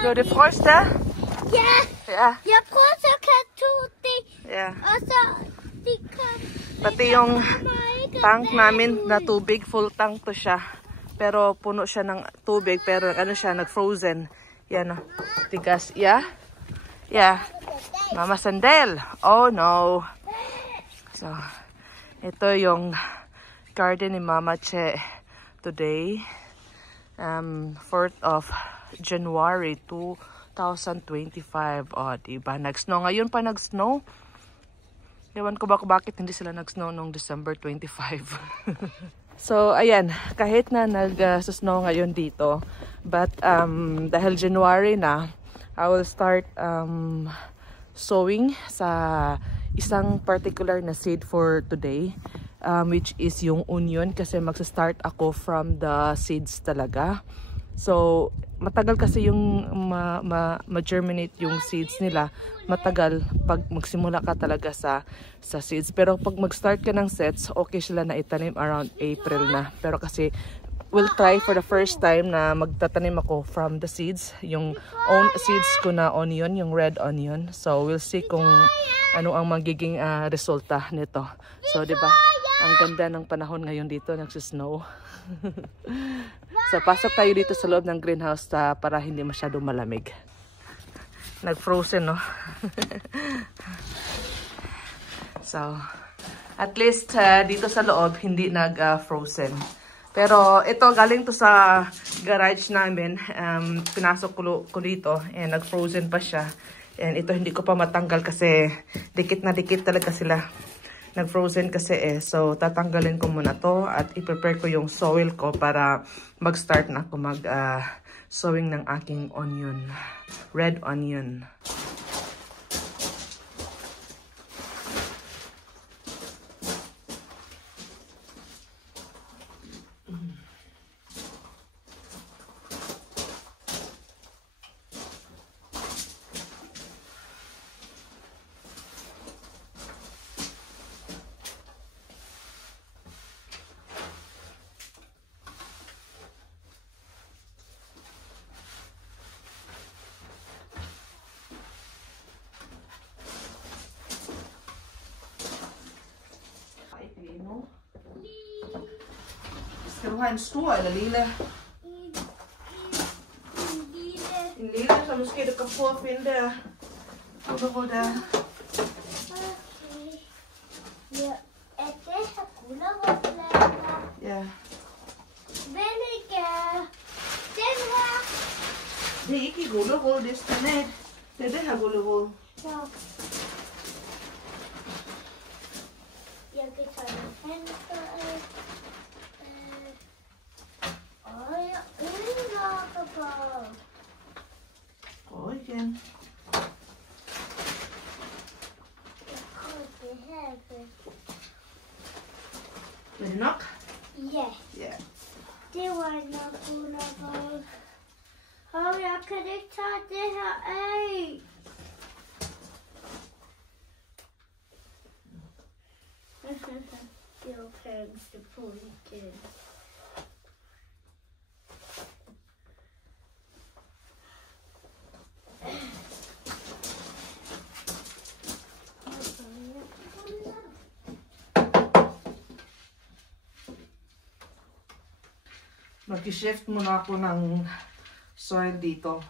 Blev det frost der? Ja. Ja. Jeg prøvede at kaste det. Ja. Og så de kom. Pati yung tank namin na tubig, full tank to siya. Pero puno siya ng tubig, pero ano siya, nag-frozen. Yan o, tigas. Yeah? Yeah. Mama Sandel. Oh no. So, ito yung garden ni Mama Che today. 4th of January 2025. O, diba? Nag-snow. Ngayon pa nag-snow. Ewan ko ba bakit hindi sila nag-snow noong December 25. So, ayan. Kahit na nag-snow ngayon dito. But, dahil January na, I will start sowing sa isang particular na seed for today. Which is yung onion. Kasi magsa-start ako from the seeds talaga. So, matagal kasi yung ma-germinate yung seeds nila. Matagal pag magsimula ka talaga sa seeds. Pero pag mag-start ka ng sets, okay sila na itanim around April na. Pero kasi, we'll try for the first time na magtatanim ako from the seeds. Yung seeds ko na onion, yung red onion. So, we'll see kung ano ang magiging resulta nito. So, diba? Ang ganda ng panahon ngayon dito, nagsusnow. So, pasok tayo dito sa loob ng greenhouse para hindi masyadong malamig. Nag-frozen, no? So, at least dito sa loob, hindi nag-frozen. Pero ito, galing to sa garage namin. Pinasok ko dito, and nag-frozen pa siya. And ito, hindi ko pa matanggal kasi dikit na dikit talaga sila. Nag-frozen kasi So, tatanggalin ko muna to at i-prepare ko yung soil ko para mag-start na ako mag-sowing ng aking onion. Red onion. Skal du have en stor eller lille? En lille, så måske du kan prøve at finde der. Hvor der. Okay. Ja, er det her gulerod? Ja. Vil ikke den her? Det er ikke gulerod, det er spinat. Det er det her gulerod. Ja. Jeg kan tage en hænder af. Jeg ønsker på. Gå igen. Jeg tror, det her er Er det nok? ja. Ja. Det var nok gulerod. Og jeg kan ikke tage det her af. Det var pængste på igen. Mag-shift muna ako ng soil dito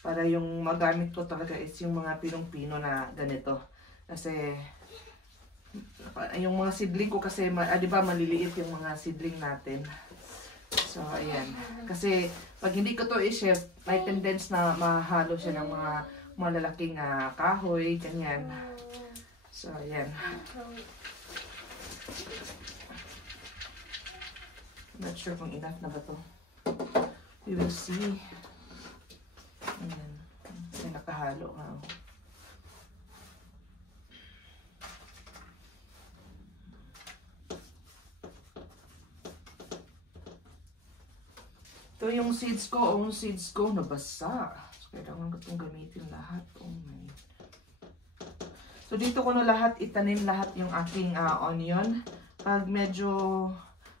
para yung magamit ko talaga is yung mga pinong-pino na ganito. Kasi yung mga seedling ko kasi, di ba maliliit yung mga seedling natin. So, ayan. Kasi pag hindi ko to i-shift, may tendency na mahalo siya ng mga malalaking kahoy, ganyan. So, ayan. Not sure kung enough na ba to. We will see. Ayan. May nakahalo nga. Ito yung seeds ko. Own seeds ko. Nabasa. So, kailangan ko itong gamitin lahat. Oh my. So, dito ko na lahat itanim lahat yung aking onion. Pag medyo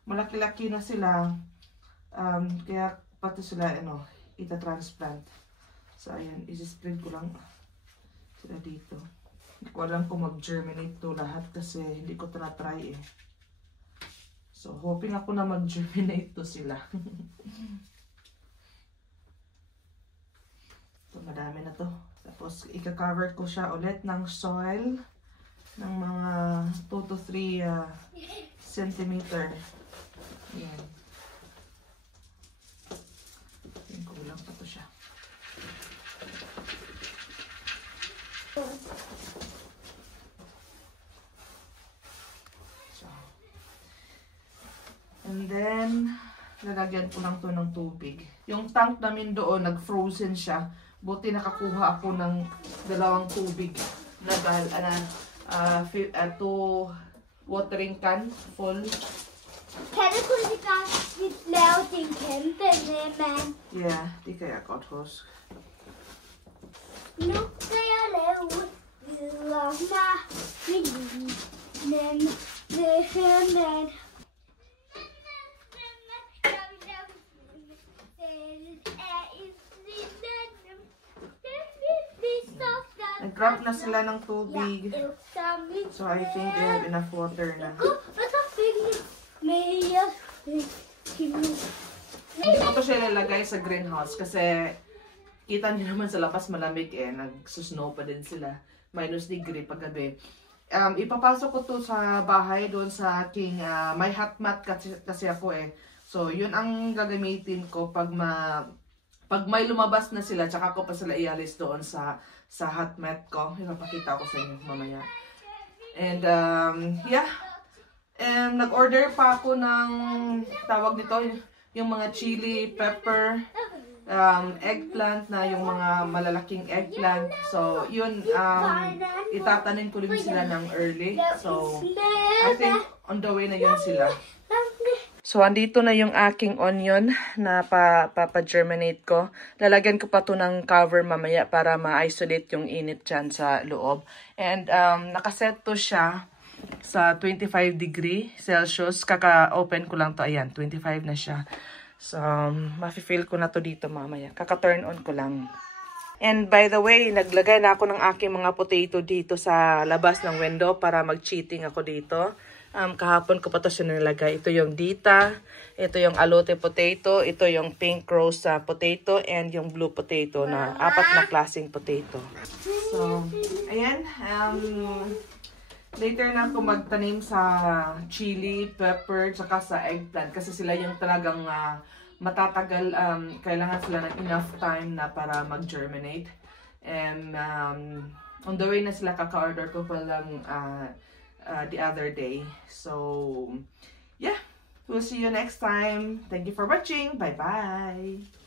malaki-laki na sila, kaya pati sila ita-transplant. So, ayan. I-spread ko lang sila dito. Hindi ko alam kung mag-germinate to lahat kasi hindi ko try eh. So, hoping ako na mag-germinate to sila. So, madami na to. Tapos, ika-cover ko siya ulit ng soil ng mga 2 to 3 centimeter. Ayan. Kulang pa to siya. So. And then, lalagyan ko lang to ng tubig. Yung tank namin doon, nag-frozen siya. Buti nakakuha ako ng 2 tubig na 2 watering can full. Kan du kunne godt lave din kæmpe mand? Ja, det kan jeg godt huske. Nu skal jeg lave videre med min mand. Nag-drop na sila ng tubig. So I think they have enough water na. Ito siya lalagay sa greenhouse kasi kita niyo naman sa labas malamig eh. Nagsusnow pa din sila. -degree paggabi. Ipapasok ko to sa bahay doon sa aking may hot mat kasi ako eh. So yun ang gagamitin ko pag may lumabas na sila, tsaka ko pa sila ialis doon sa hot mat ko. Ipapakita ko sa inyo mamaya. And yeah. Nag-order pa ako ng tawag nito, yung mga chili, pepper, eggplant na yung mga malalaking eggplant. So, yun, itatanim ko rin sila ng early. So, I think on the way na yun sila. So, andito na yung aking onion na pa-germinate ko. Lalagyan ko pa to ng cover mamaya para ma-isolate yung init dyan sa loob. And nakaset to siya sa 25 degree Celsius. Kaka-open ko lang to. Ayan, 25 na siya. So, mafe-feel ko na to dito mamaya. Kaka-turn on ko lang. And by the way, naglagay na ako ng aking mga potato dito sa labas ng window para mag-cheating ako dito. Kahapon ko pa ito sinilagay. Ito yung dita, ito yung alote potato, ito yung pink rose potato, and yung blue potato na 4 na klaseng potato. So, ayan. Later na ako magtanim sa chili, pepper, tsaka sa eggplant. Kasi sila yung talagang matatagal. Kailangan sila ng enough time na para mag-germinate. And on the way na sila, kaka-order ko pa lang the other day. So, yeah. We'll see you next time. Thank you for watching. Bye-bye.